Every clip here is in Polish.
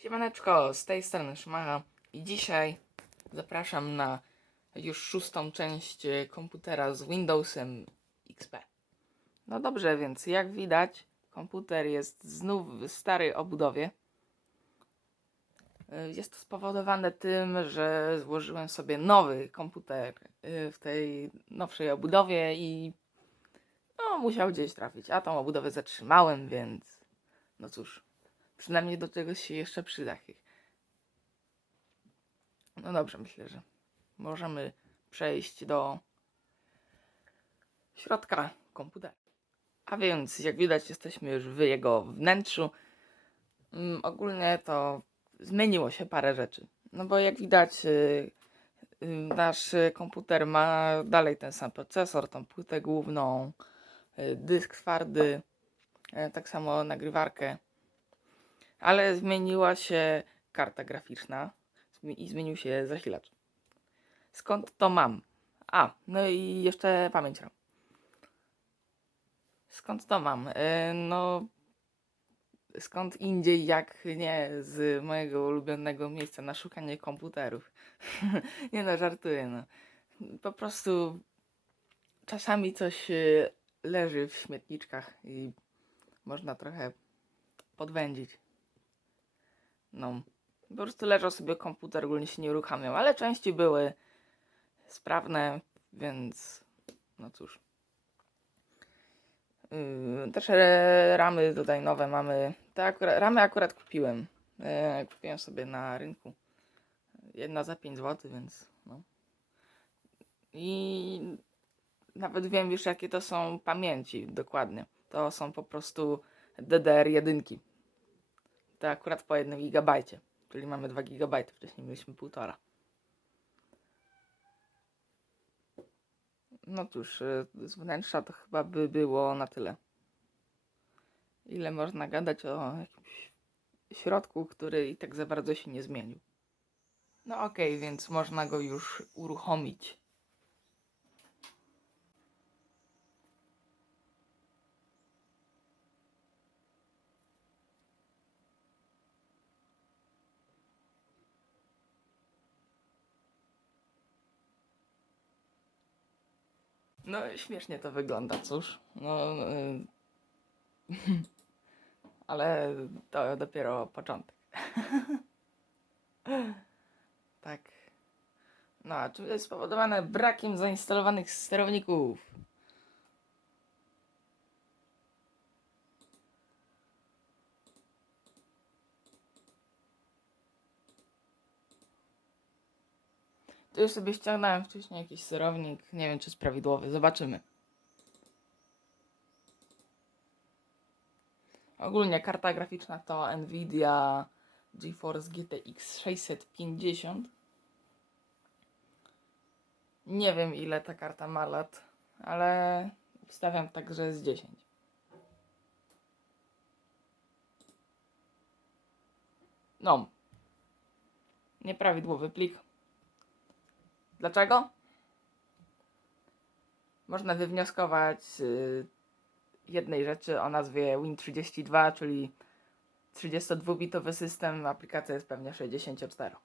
Siemaneczko, z tej strony Szmacha i dzisiaj zapraszam na już szóstą część e, komputera z Windowsem XP. No dobrze, więc jak widać komputer jest znów w starej obudowie. E, Jest to spowodowane tym, że złożyłem sobie nowy komputer e, w tej nowszej obudowie i no, musiał gdzieś trafić, a tą obudowę zatrzymałem, więc no cóż, przynajmniej do czegoś się jeszcze przyda. No dobrze, myślę, że możemy przejść do środka komputera. A więc, jak widać, jesteśmy już w jego wnętrzu. Mm, ogólnie to zmieniło się parę rzeczy. No bo jak widać, y, y, nasz komputer ma dalej ten sam procesor, tą płytę główną, y, dysk twardy, tak samo nagrywarkę. Ale zmieniła się karta graficzna i zmienił się zasilacz. Skąd to mam? A, no i jeszcze pamięć RAM. Skąd to mam? E, no, skąd indziej jak nie z mojego ulubionego miejsca na szukanie komputerów. nie no, żartuję, no. Po prostu czasami coś e, leży w śmietniczkach i można trochę podwędzić. No, po prostu leżał sobie komputer, ogólnie się nie uruchamiał, ale części były sprawne, więc no cóż. Yy, też ramy tutaj nowe mamy. Te akurat, ramy akurat kupiłem. E, kupiłem sobie na rynku. Jedna za 5 zł, więc no. I nawet wiem już jakie to są pamięci dokładnie. To są po prostu DDR1. To akurat po 1 gigabajcie. Czyli mamy 2 GB, wcześniej mieliśmy 1,5. No cóż, y, z wnętrza to chyba by było na tyle. Ile można gadać o jakimś środku, który i tak za bardzo się nie zmienił. No okej, więc można go już uruchomić. No, śmiesznie to wygląda, cóż. No, y, ale to dopiero początek. tak. No, a czy jest spowodowane brakiem zainstalowanych sterowników? Tu już sobie ściągnąłem wcześniej jakiś sterownik. Nie wiem, czy jest prawidłowy. Zobaczymy. Ogólnie karta graficzna to Nvidia GeForce GTX 650. Nie wiem ile ta karta ma lat, ale wstawiam tak, że jest 10. No. Nieprawidłowy plik. Dlaczego? Można wywnioskować y, jednej rzeczy o nazwie Win32, czyli 32-bitowy system, aplikacja jest pewnie 64.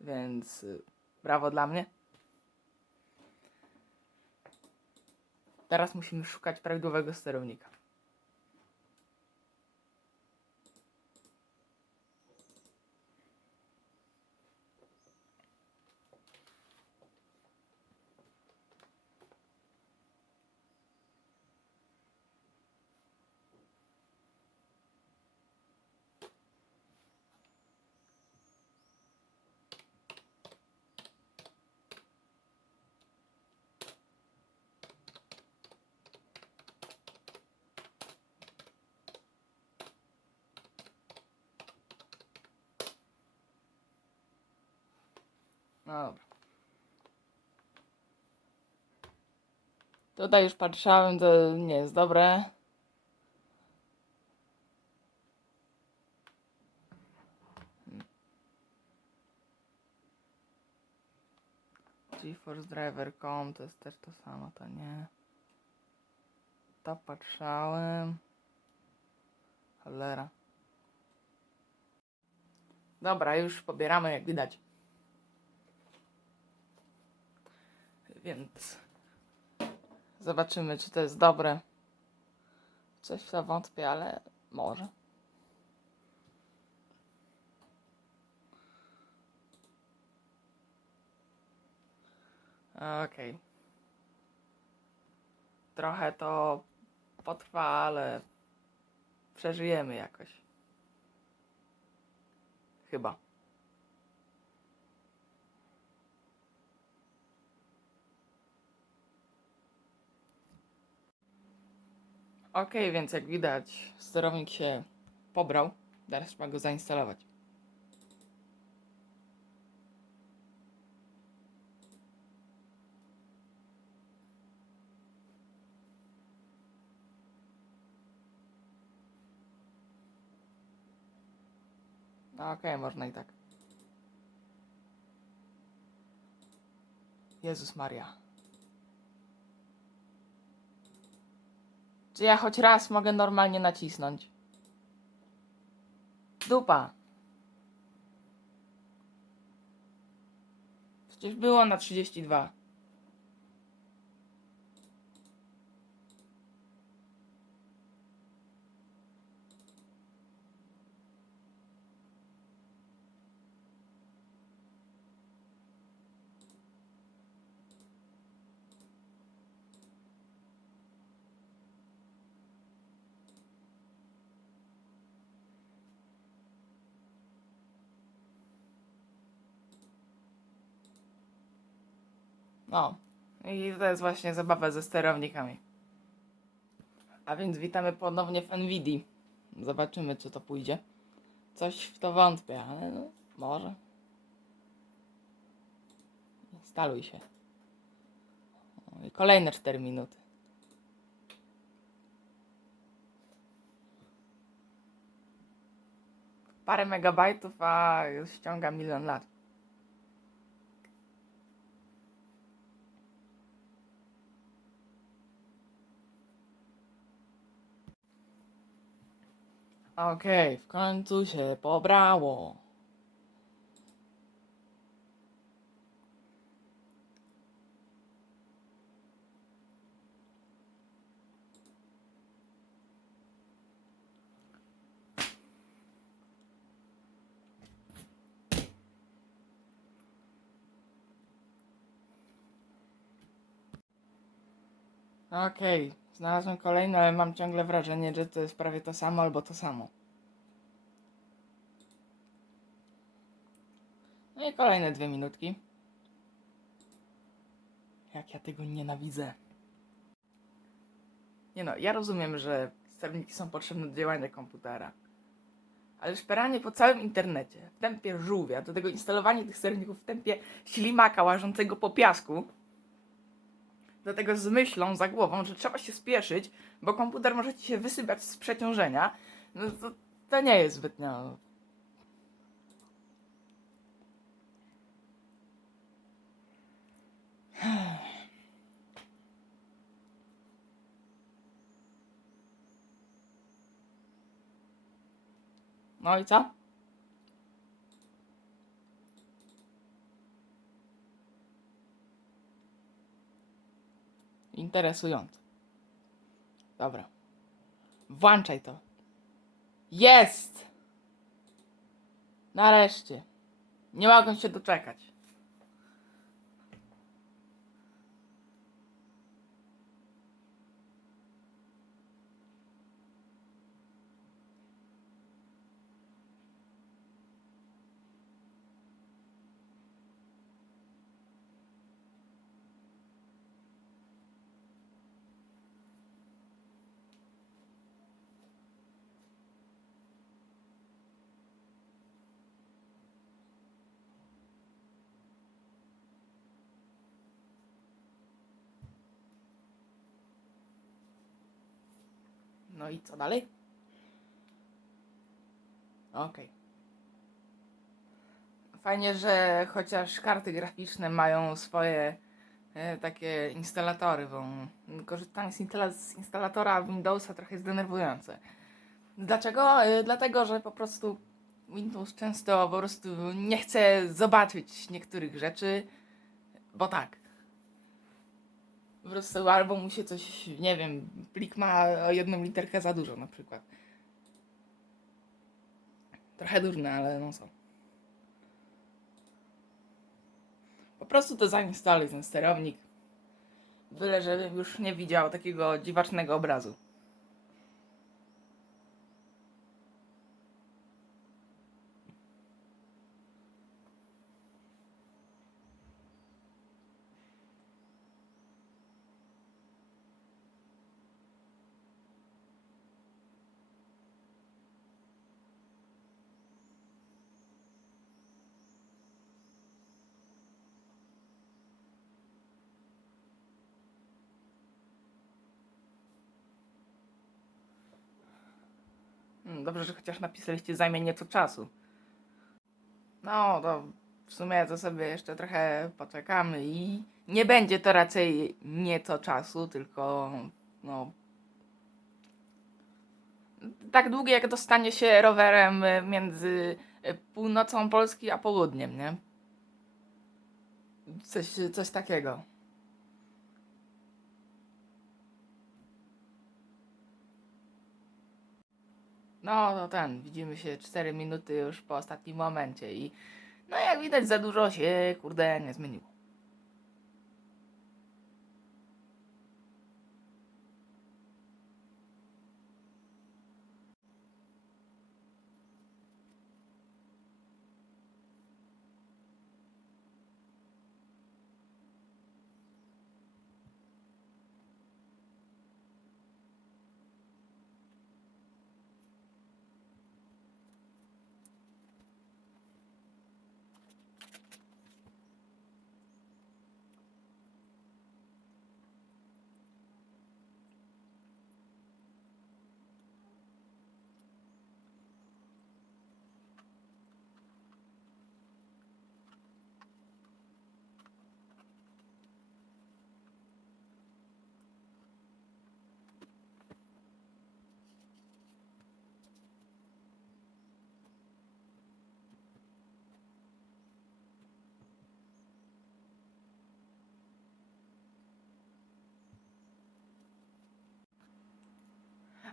Więc y, brawo dla mnie. Teraz musimy szukać prawidłowego sterownika. No dobra. Tutaj już patrzałem, to nie jest dobre. GeForce Driver.com to jest też to samo, to nie. To patrzałem. Cholera. Dobra, już pobieramy, jak widać. Więc zobaczymy, czy to jest dobre. Coś w to wątpię, ale może. Okej. Trochę to potrwa, ale przeżyjemy jakoś. Chyba. Ok, więc jak widać, sterownik się pobrał. Teraz trzeba go zainstalować. No okej, można i tak. Jezus Maria. Czy ja choć raz mogę normalnie nacisnąć? Dupa. Przecież było na 32. No. I to jest właśnie zabawa ze sterownikami. A więc witamy ponownie w NVIDII. Zobaczymy, czy to pójdzie. Coś w to wątpię, ale no, może. Instaluj się. I kolejne 4 minuty. Parę megabajtów, a już ściąga milion lat. Okej, w końcu się pobrało. Okej, znalazłem kolejne, ale mam ciągle wrażenie, że to jest prawie to samo albo to samo. No i kolejne dwie minutki. Jak ja tego nienawidzę. Nie no, ja rozumiem, że sterowniki są potrzebne do działania komputera. Ale szperanie po całym internecie, w tempie żółwia, do tego instalowanie tych sterowników w tempie ślimaka łażącego po piasku, do tego z myślą za głową, że trzeba się spieszyć, bo komputer może ci się wysypać z przeciążenia, no to, to nie jest zbytnio No i co? Interesujące. Dobra. Włączaj to. Jest! Nareszcie. Nie mogę się doczekać. I co dalej? Okej. Fajnie, że chociaż karty graficzne mają swoje e, takie instalatory, bo korzystanie z, instala- z instalatora Windowsa trochę jest denerwujące. Dlaczego? E, dlatego, że po prostu Windows często po prostu nie chce zobaczyć niektórych rzeczy, bo tak. Po prostu albo mu się coś, nie wiem, plik ma o jedną literkę za dużo na przykład. Trochę durne, ale no co. Po prostu to zainstaluj ten sterownik. Byle, żebym już nie widział takiego dziwacznego obrazu. Dobrze, że chociaż napisaliście zajmie nieco czasu. No, to w sumie to sobie jeszcze trochę poczekamy i nie będzie to raczej nieco czasu, tylko no. Tak długie jak dostanie się rowerem y, między y, północą Polski a południem, nie? Coś, coś takiego. No, to ten, widzimy się 4 minuty już po ostatnim momencie i no jak widać za dużo się, kurde, nie zmieniło.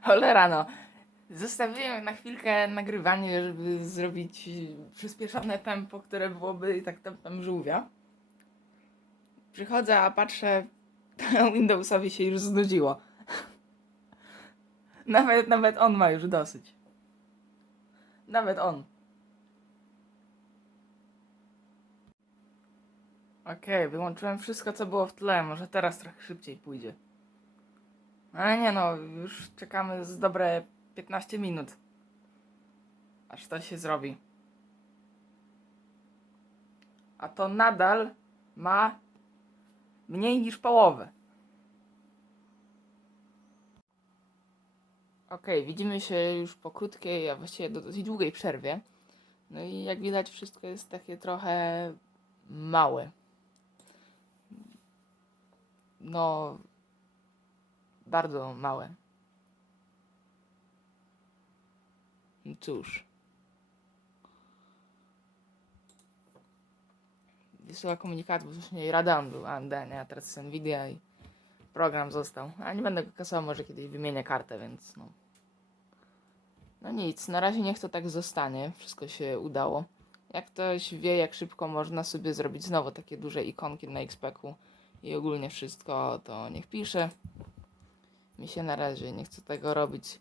Cholera no. Zostawiłem na chwilkę nagrywanie, żeby zrobić przyspieszone tempo, które byłoby tak tempem żółwia. Przychodzę, a patrzę, Windowsowi się już znudziło. Nawet, nawet on ma już dosyć. Nawet on. Okej, wyłączyłem wszystko, co było w tle. Może teraz trochę szybciej pójdzie. Ale nie no, już czekamy z dobre 15 minut. Aż to się zrobi. A to nadal ma mniej niż połowę. Okej, widzimy się już po krótkiej, a właściwie do dosyć długiej przerwie. No i jak widać, wszystko jest takie trochę małe. No, bardzo małe. No Cóż. Wysyła komunikat, bo wcześniej Radeon był nie? A teraz jest Nvidia i program został. A nie będę go kasował, może kiedyś wymienię kartę, więc no. No nic, na razie niech to tak zostanie. Wszystko się udało. Jak ktoś wie, jak szybko można sobie zrobić znowu takie duże ikonki na XP-ku i ogólnie wszystko, to niech pisze. Mi się na razie nie chce tego robić.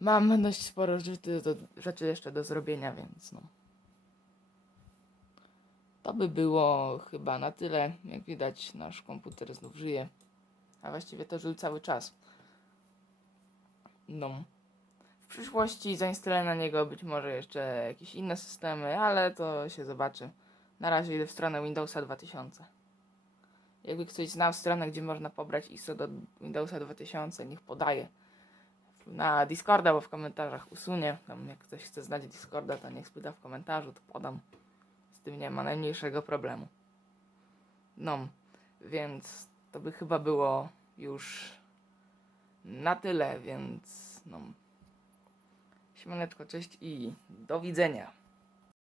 Mam dość sporo rzeczy, jeszcze do zrobienia, więc no. To by było chyba na tyle. Jak widać, nasz komputer znów żyje. A właściwie to żył cały czas. No. W przyszłości zainstaluję na niego być może jeszcze jakieś inne systemy, ale to się zobaczy. Na razie idę w stronę Windowsa 2000. Jakby ktoś znał stronę, gdzie można pobrać ISO do Windowsa 2000, niech podaje. Na Discorda, bo w komentarzach usunie. Tam jak ktoś chce znać Discorda, to niech spyta w komentarzu, to podam. Z tym nie ma najmniejszego problemu. No, więc to by chyba było już na tyle, więc no. Siemaneczko, cześć i do widzenia.